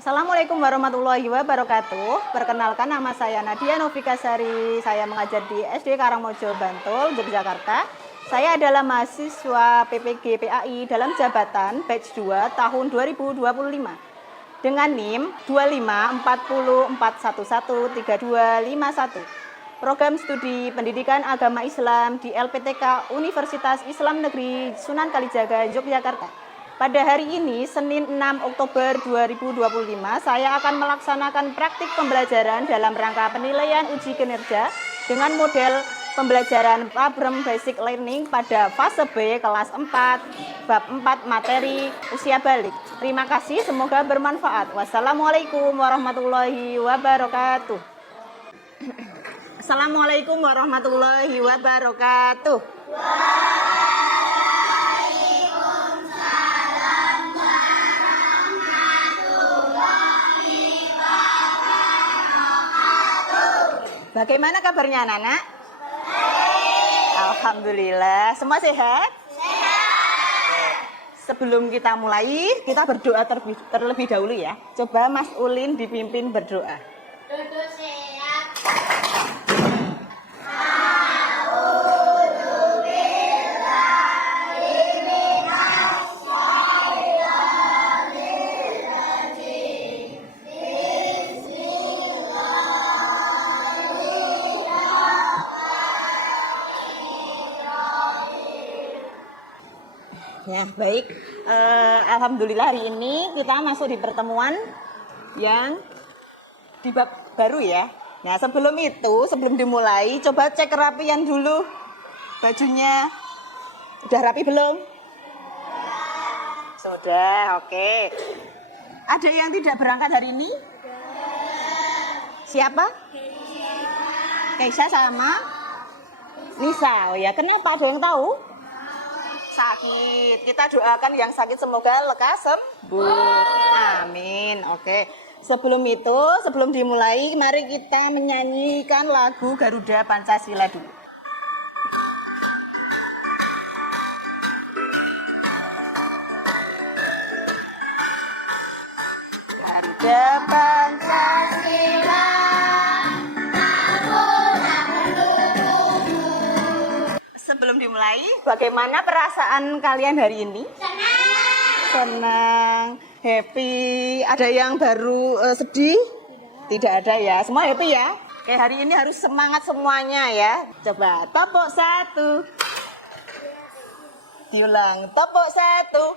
Assalamualaikum warahmatullahi wabarakatuh. Perkenalkan, nama saya Nadia Novikasari. Saya mengajar di SD Karangmojo, Bantul, Yogyakarta. Saya adalah mahasiswa PPG PAI dalam jabatan batch 2 tahun 2025 dengan NIM 25404113251. Program studi pendidikan agama Islam di LPTK Universitas Islam Negeri Sunan Kalijaga, Yogyakarta. Pada hari ini, Senin 6 Oktober 2025, saya akan melaksanakan praktik pembelajaran dalam rangka penilaian uji kinerja dengan model pembelajaran Problem Basic Learning pada fase B kelas 4, bab 4 materi usia balik. Terima kasih, semoga bermanfaat. Wassalamualaikum warahmatullahi wabarakatuh. Assalamualaikum warahmatullahi wabarakatuh. Bagaimana kabarnya anak-anak? Alhamdulillah, semua sehat? Sehat. Sebelum kita mulai, kita berdoa terlebih dahulu ya. Coba Mas Ulin dipimpin berdoa. Duduk sehat. Ya, baik. Alhamdulillah hari ini kita masuk di pertemuan yang di bab baru ya. Nah, sebelum dimulai, coba cek kerapian dulu bajunya. Udah rapi belum? Sudah, oke. Ada yang tidak berangkat hari ini? Siapa? Keisha sama Nisa. Oh ya, kenapa? Ada yang tahu? Sakit. Kita doakan yang sakit semoga lekas sembuh. Amin. Oke. Sebelum dimulai, mari kita menyanyikan lagu Garuda Pancasila dulu. Garuda Pancasila. Sebelum dimulai, bagaimana perasaan kalian hari ini? Senang, happy. Ada yang baru sedih? Tidak ada ya. Semua happy ya? Oke, hari ini harus semangat semuanya ya. Coba tepuk 1. Diulang. Tepuk 1.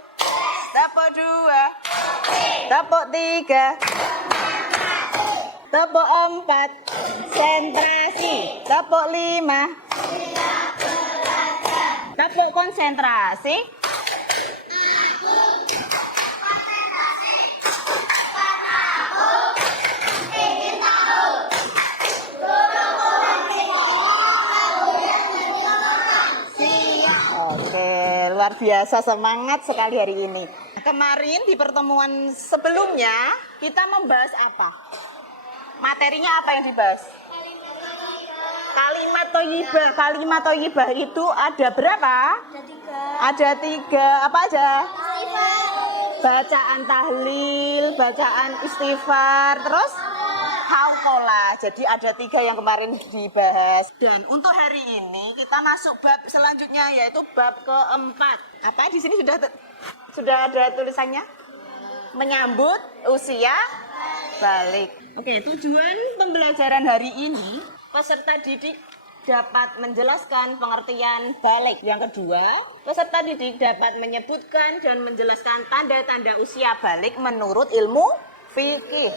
Tepuk 2. Tepuk 3. Tepuk 4. Sentrasi. Tepuk 5. Tepuk konsentrasi. Oke, luar biasa, semangat sekali hari ini. Kemarin di pertemuan sebelumnya kita membahas apa? Materinya apa yang dibahas? Kalimat thayyibah itu ada berapa? Ada 3. Apa aja? Bacaan tahlil, bacaan istighfar, terus hauqolah. Jadi ada 3 yang kemarin dibahas. Dan untuk hari ini kita masuk bab selanjutnya, yaitu bab keempat. Apa di sini sudah ada tulisannya? Menyambut usia balik. Oke, tujuan pembelajaran hari ini, peserta didik dapat menjelaskan pengertian balik. Yang kedua, peserta didik dapat menyebutkan dan menjelaskan tanda-tanda usia balik menurut ilmu fikih.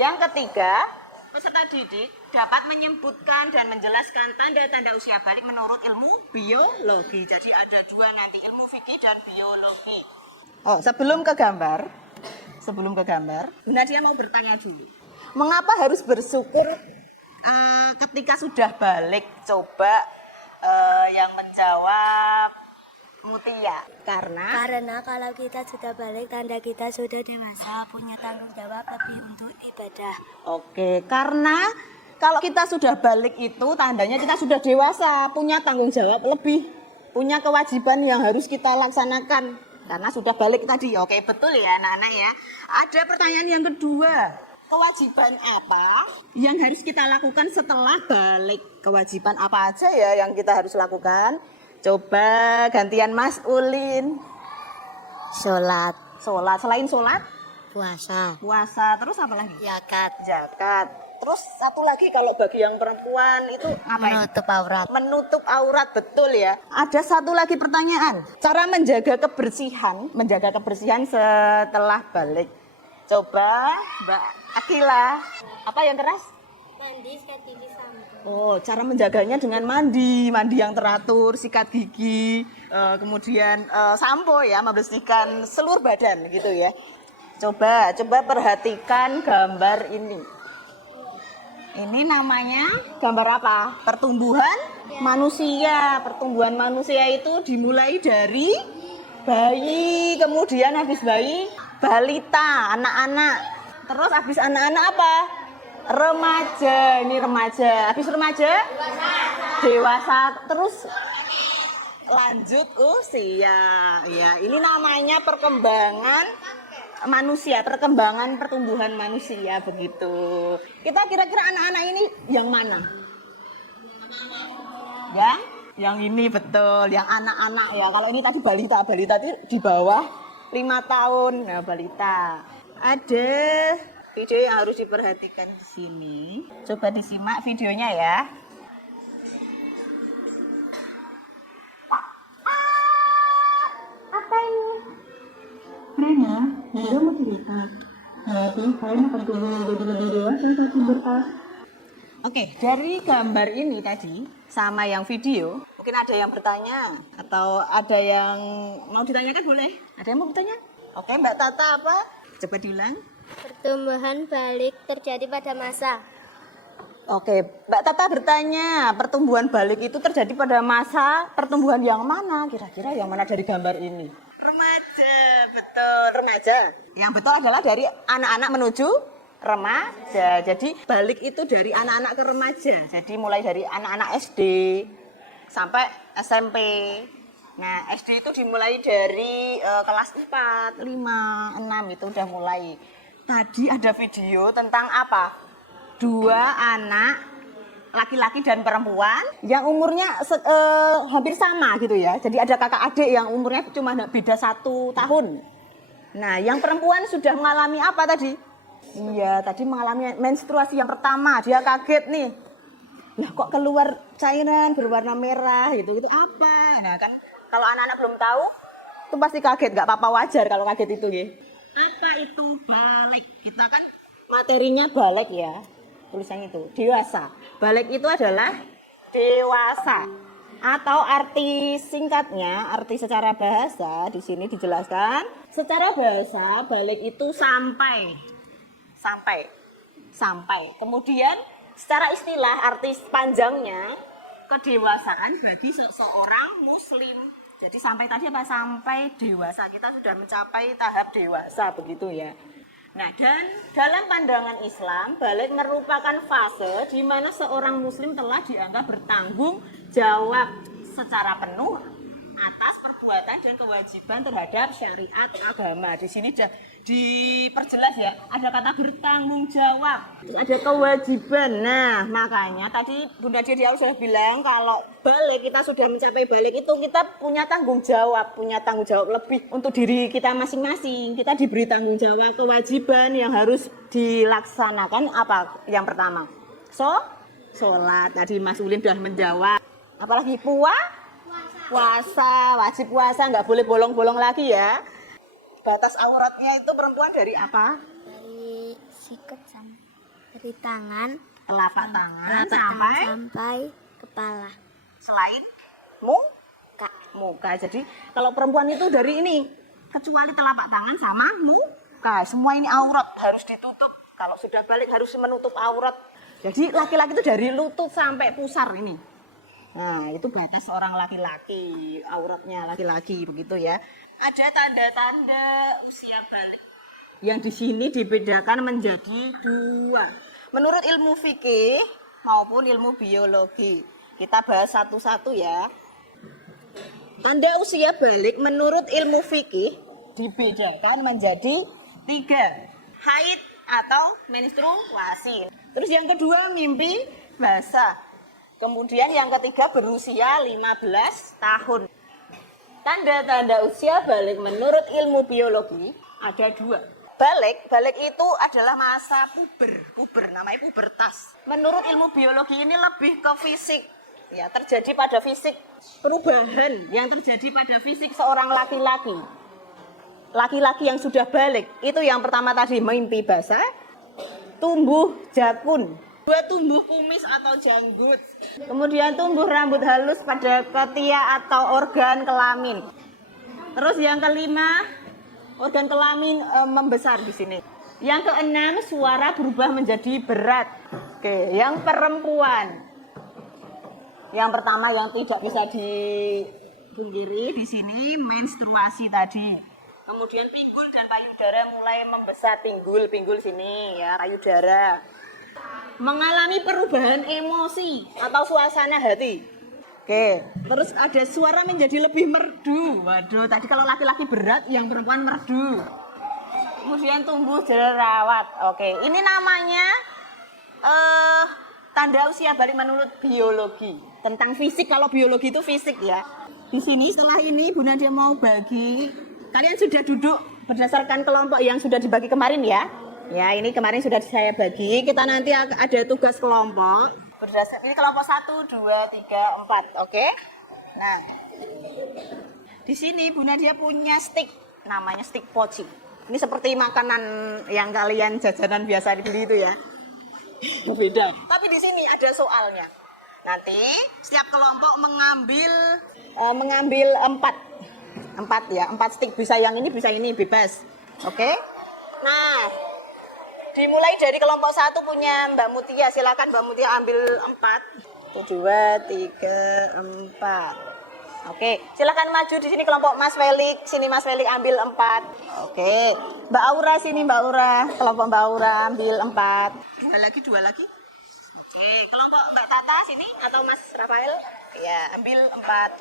Yang ketiga, peserta didik dapat menyebutkan dan menjelaskan tanda-tanda usia balik menurut ilmu biologi. Jadi ada 2 nanti, ilmu fikih dan biologi. Oh, sebelum ke gambar, Bu Nadia mau bertanya dulu. Mengapa harus bersyukur ketika sudah balik? Coba yang menjawab Mutia. Karena kalau kita sudah balik, tanda kita sudah dewasa, punya tanggung jawab lebih untuk ibadah. Oke, karena kalau kita sudah balik itu tandanya kita sudah dewasa, punya tanggung jawab lebih, punya kewajiban yang harus kita laksanakan. karena sudah balik tadi. Oke, betul ya anak-anak ya. Ada pertanyaan yang kedua. Kewajiban apa yang harus kita lakukan setelah balik? Kewajiban apa aja ya yang kita harus lakukan? Coba gantian Mas Ulin. Sholat, Sholat, selain sholat, puasa, puasa, terus apa lagi? zakat, Zakat. Terus satu lagi kalau bagi yang perempuan itu ngapain? menutup aurat. Menutup aurat, betul ya. Ada satu lagi pertanyaan. Cara menjaga kebersihan setelah balik. Coba Mbak Akila. Apa yang keras? Mandi, sikat gigi, sampo. Oh, cara menjaganya dengan mandi yang teratur, sikat gigi, kemudian sampo ya, membersihkan seluruh badan gitu ya. Coba perhatikan gambar ini. Ini namanya gambar apa? Pertumbuhan manusia. Pertumbuhan manusia itu dimulai dari bayi, kemudian habis bayi balita, anak-anak. Terus habis anak-anak apa? Remaja. Ini remaja. Habis remaja? Dewasa. Terus lanjut usia. Ya, ini namanya perkembangan manusia, perkembangan pertumbuhan manusia begitu. Kita kira-kira anak-anak ini yang mana? Yang ini betul, yang anak-anak ya. Kalau ini tadi balita itu di bawah 5 tahun. Nah, balita. Ada video yang harus diperhatikan di sini. Coba disimak videonya ya. Apa ini? Rena, dia mau cerita. Tapi saya akan tunggu menjadi lebih dewasa saat berpas. Oke, dari gambar ini tadi sama yang video, mungkin ada yang bertanya atau ada yang mau ditanyakan boleh? Ada yang mau bertanya? Oke, Mbak Tata apa? Coba diulang. Pertumbuhan balik terjadi pada masa Oke, Mbak Tata bertanya, pertumbuhan balik itu terjadi pada masa pertumbuhan yang mana? Kira-kira yang mana dari gambar ini? Remaja, betul, remaja. Yang betul adalah dari anak-anak menuju remaja. Jadi balik itu dari anak-anak ke remaja. Jadi mulai dari anak-anak SD sampai SMP. Nah, SD itu dimulai dari kelas 4, 5, 6 itu udah mulai. Tadi ada video tentang apa? 2 anak laki-laki dan perempuan yang umurnya hampir sama gitu ya. Jadi ada kakak adik yang umurnya cuma beda 1 tahun. Nah, yang perempuan sudah mengalami apa tadi? Iya, tadi mengalami menstruasi yang pertama. Dia kaget nih. Lah kok keluar cairan berwarna merah gitu. Itu apa? Nah, kan kalau anak-anak belum tahu, itu pasti kaget. Gak apa-apa, wajar kalau kaget itu ya. Apa itu balik? Kita kan materinya balik ya. Tulisannya itu dewasa. Balik itu adalah dewasa. Atau arti singkatnya, arti secara bahasa di sini dijelaskan. Secara bahasa balik itu sampai. Kemudian secara istilah arti panjangnya kedewasaan bagi seseorang muslim. Jadi sampai tadi apa? Sampai dewasa. Kita sudah mencapai tahap dewasa begitu ya. Nah, dan dalam pandangan Islam, balik merupakan fase di mana seorang muslim telah dianggap bertanggung jawab secara penuh atas perbuatan dan kewajiban terhadap syariat agama. Di sini diperjelas ya, ada kata bertanggung jawab, terus ada kewajiban. Nah, makanya tadi Bunda Dia sudah bilang kalau balik, kita sudah mencapai balik itu kita punya tanggung jawab lebih untuk diri kita masing-masing. Kita diberi tanggung jawab, kewajiban yang harus dilaksanakan apa? Yang pertama, sholat. Tadi Mas Ulin sudah menjawab. Apalagi puasa, wajib puasa, nggak boleh bolong-bolong lagi ya. Batas auratnya itu perempuan dari apa? dari sikut dari tangan, Telapak tangan sampai kepala. selain muka. Jadi kalau perempuan itu dari ini, kecuali telapak tangan sama muka. Semua ini aurat harus ditutup. Kalau sudah balik harus menutup aurat. Jadi laki-laki itu dari lutut sampai pusar ini. Nah, itu batas orang laki-laki, auratnya laki-laki begitu ya. Ada tanda-tanda usia balik yang di sini dibedakan menjadi 2. Menurut ilmu fikih maupun ilmu biologi. Kita bahas satu-satu ya. Tanda usia balik menurut ilmu fikih dibedakan menjadi 3. Haid atau menstruasi. Terus yang kedua mimpi basah. Kemudian yang ketiga berusia 15 tahun. Tanda-tanda usia balik menurut ilmu biologi ada 2. Balik itu adalah masa puber, namanya pubertas. Menurut ilmu biologi ini lebih ke fisik. Ya, terjadi pada fisik, perubahan yang terjadi pada fisik seorang laki-laki. Laki-laki yang sudah balik, itu yang pertama tadi mimpi basah, tumbuh jakun, 2 tumbuh kumis atau janggut. Kemudian tumbuh rambut halus pada ketiak atau organ kelamin. Terus yang kelima, organ kelamin membesar di sini. Yang keenam, suara berubah menjadi berat. Oke, yang perempuan. Yang pertama yang tidak bisa dipungkiri di sini menstruasi tadi. Kemudian pinggul dan payudara mulai membesar, pinggul sini ya, payudara. Mengalami perubahan emosi atau suasana hati. Oke, terus ada suara menjadi lebih merdu. Waduh, tadi kalau laki-laki berat, yang perempuan merdu. Kemudian tumbuh jerawat. Oke, ini namanya tanda usia balik menurut biologi. Tentang fisik, kalau biologi itu fisik ya. Di sini setelah ini Bu Nadia mau bagi. Kalian sudah duduk berdasarkan kelompok yang sudah dibagi kemarin ya. Ya, ini kemarin sudah saya bagi. Kita nanti ada tugas kelompok. Berdasar ini kelompok 1, 2, 3, 4. Oke. Nah, di sini Bu Nadia punya stick, namanya stick poci. Ini seperti makanan yang kalian jajanan biasa dibeli itu ya. Berbeda. Tapi di sini ada soalnya. Nanti setiap kelompok mengambil 4 ya, 4 stick, bisa yang ini, bisa ini, bebas. Oke. Nah, dimulai dari kelompok 1 punya Mbak Mutia. Silakan Mbak Mutia ambil 4. 2, 3, 4. Oke, silakan maju di sini kelompok Mas Felix. Sini Mas Felix ambil 4. Oke. Mbak Aura sini, Mbak Aura. Kelompok Mbak Aura ambil 4. 2 lagi. Oke, kelompok Mbak Tata sini atau Mas Rafael? Ya, ambil 4.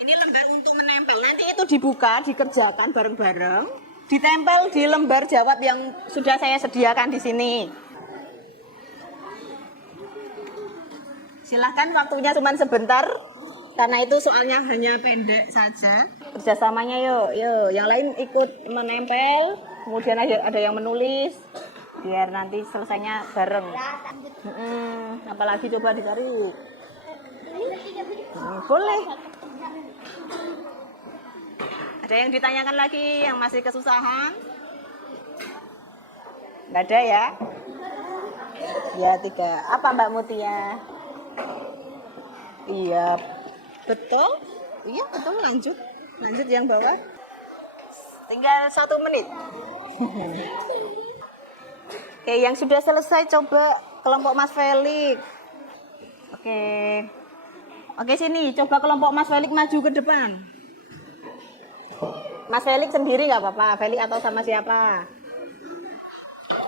Ini lembar untuk menempel. Nanti itu dibuka, dikerjakan bareng-bareng. Ditempel di lembar jawab yang sudah saya sediakan di sini. Silahkan, waktunya cuma sebentar, karena itu soalnya hanya pendek saja. Kerjasamanya yuk. Yang lain ikut menempel, kemudian ada yang menulis, biar nanti selesainya bareng. Apalagi coba dicari. Boleh. Ada yang ditanyakan lagi yang masih kesusahan? Nggak ada ya? Ya, 3. Apa Mbak Mutia? Iya, betul. Iya, betul. Lanjut yang bawah. Tinggal 1 menit. Oke, yang sudah selesai coba kelompok Mas Felix. Oke, sini. Coba kelompok Mas Felix maju ke depan. Mas Felix sendiri nggak apa-apa, Felix atau sama siapa?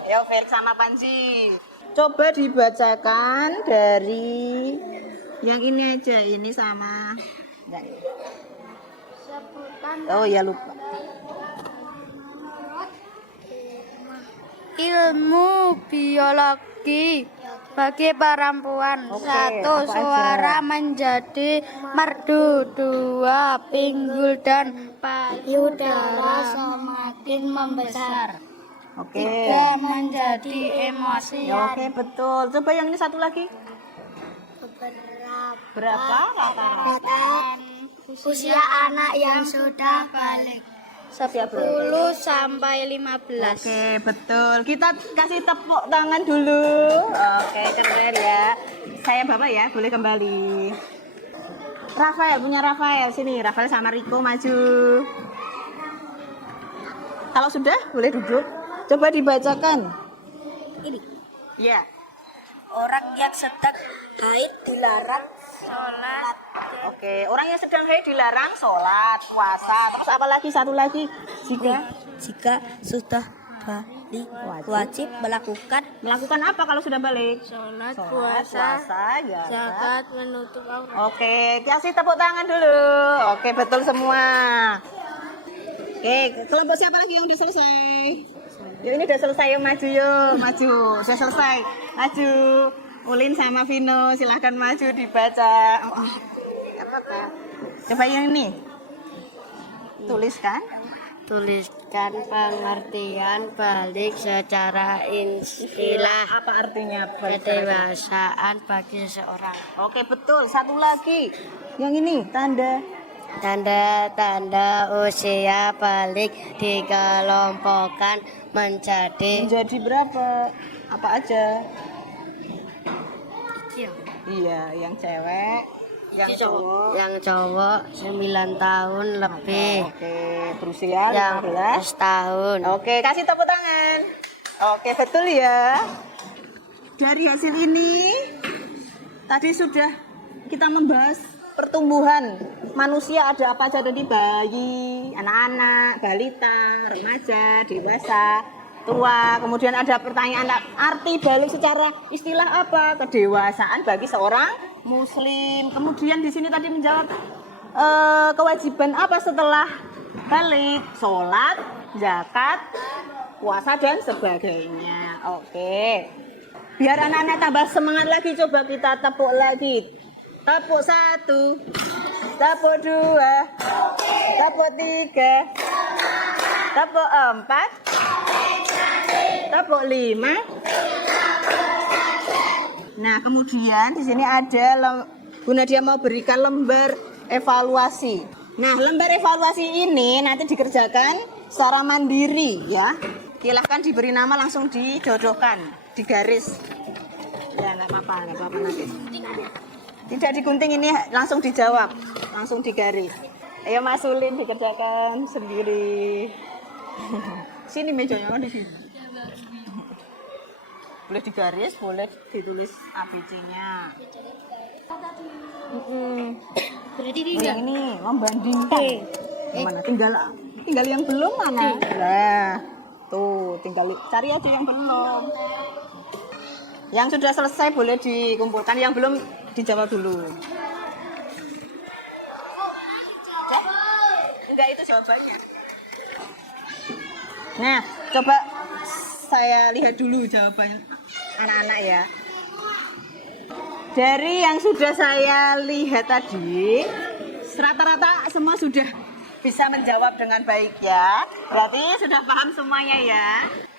Ya, Felix sama Panji. Coba dibacakan dari yang ini aja, ini sama. Enggak. Oh ya, lupa. Ilmu biologi bagi perempuan. Oke, 1. apa Suara aja? menjadi merdu. 2. Pinggul dan payudara semakin membesar. Oke. 3. Menjadi emosi. Ya, oke, betul. Coba yang ini satu lagi. Berapa rata-rata Usia anak yang sudah balik. 10 sampai 15. Oke, betul. Kita kasih tepuk tangan dulu. Oke, keren ya. Saya Bapak ya, boleh kembali. Rafael, punya Rafael. Sini, Rafael sama Riko maju. Kalau sudah, boleh duduk. Coba dibacakan. Ini. Ya. Orang yang sedang haid dilarang sholat. Oke, orang yang sedang haid dilarang sholat, puasa. Terus apa lagi? Satu lagi. Jika Jika sudah wajib melakukan apa kalau sudah balik? sholat, Puasa, zakat. zakat, menutup aurat. Oke, kasih tepuk tangan dulu. Oke, betul semua. Oke, kelompok siapa lagi yang udah selesai? Yuk, ini udah selesai, yuk maju yuk, maju. Udah selesai, maju. Ulin sama Vino, silahkan maju dibaca. Coba yang ini. Tuliskan. Tuliskan pengertian balik secara istilah. Apa artinya? Kedewasaan bagi seseorang. Oke, betul. Satu lagi. Yang ini, tanda. Tanda-tanda usia balik dikelompokkan menjadi Berapa? Apa aja? kecil. Iya, yang cewek, yang cowok. Yang cowok 9 tahun lebih. Oke, berusia Yang 15 tahun. Oke, kasih tepuk tangan. Oke, betul ya. Dari hasil ini, tadi sudah kita membahas pertumbuhan manusia, ada apa aja tadi? Bayi, anak-anak, balita, remaja, dewasa, tua. Kemudian ada pertanyaan arti balik secara istilah apa? Kedewasaan bagi seorang muslim. Kemudian di sini tadi menjawab kewajiban apa setelah balik? Sholat, zakat, puasa dan sebagainya. Oke. Biar anak-anak tambah semangat lagi, coba kita tepuk lagi. Tepuk 1, tepuk 2, tepuk 3, tepuk 4, tepuk 5. Nah, kemudian di sini ada Bu Nadia mau berikan lembar evaluasi. Nah, lembar evaluasi ini nanti dikerjakan secara mandiri ya. Silahkan diberi nama, langsung dijodohkan, digaris. Ya, nggak apa-apa nanti. Tidak digunting, ini langsung dijawab, langsung digaris. Ayo Mas Ulin dikerjakan sendiri. Sini mejanya di sini. Boleh digaris, boleh ditulis ABC-nya. Berarti Yang ini membandingkan. Mana? Tinggal yang belum mana? Nah, tuh tinggal cari aja yang belum. Yang sudah selesai boleh dikumpulkan, yang belum dijawab dulu. Enggak, itu jawabannya. Nah, coba saya lihat dulu jawaban anak-anak ya. Dari yang sudah saya lihat tadi, rata-rata semua sudah bisa menjawab dengan baik ya. Berarti sudah paham semuanya ya.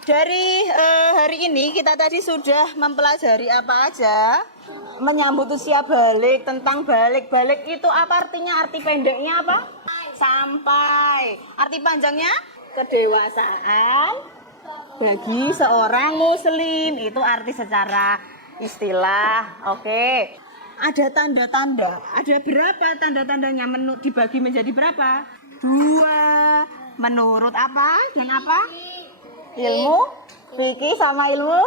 Dari hari ini kita tadi sudah mempelajari apa aja, menyambut usia balik, tentang balik itu apa artinya, arti pendeknya apa? Sampai. Arti panjangnya? Kedewasaan bagi seorang muslim, itu arti secara istilah. Oke. Ada tanda-tanda. Ada berapa tanda-tandanya? Dibagi menjadi berapa? 2. Menurut apa dan apa? Ilmu fikih sama ilmu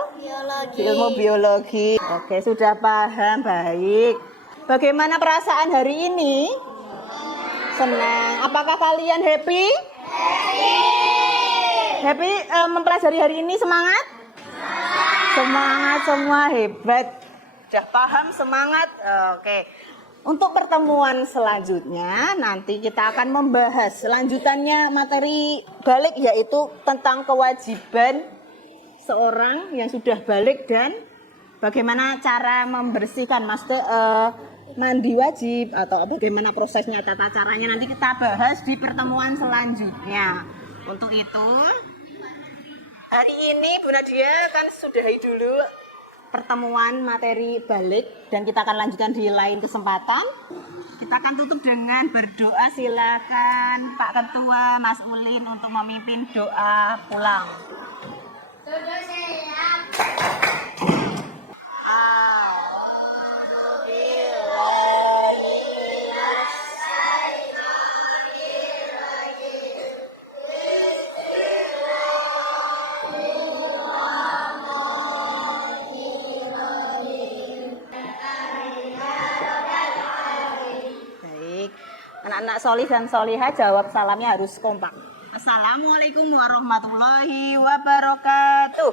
biologi. Oke, sudah paham, baik. Bagaimana perasaan hari ini? Senang. Apakah kalian happy? Happy mempelajari hari ini, semangat? Semangat semua, hebat. Sudah paham, semangat. Oke. Untuk pertemuan selanjutnya nanti kita akan membahas selanjutannya materi balik, yaitu tentang kewajiban seorang yang sudah balik dan bagaimana cara membersihkan, mandi wajib atau bagaimana prosesnya, tata caranya nanti kita bahas di pertemuan selanjutnya. Untuk itu hari ini Bu Nadia kan sudahi dulu pertemuan materi balik dan kita akan lanjutkan di lain kesempatan. Kita akan tutup dengan berdoa. Silakan Pak Ketua Mas Ulin untuk memimpin doa pulang. Anak-anak solih dan solihah jawab salamnya harus kompak. Assalamualaikum warahmatullahi wabarakatuh.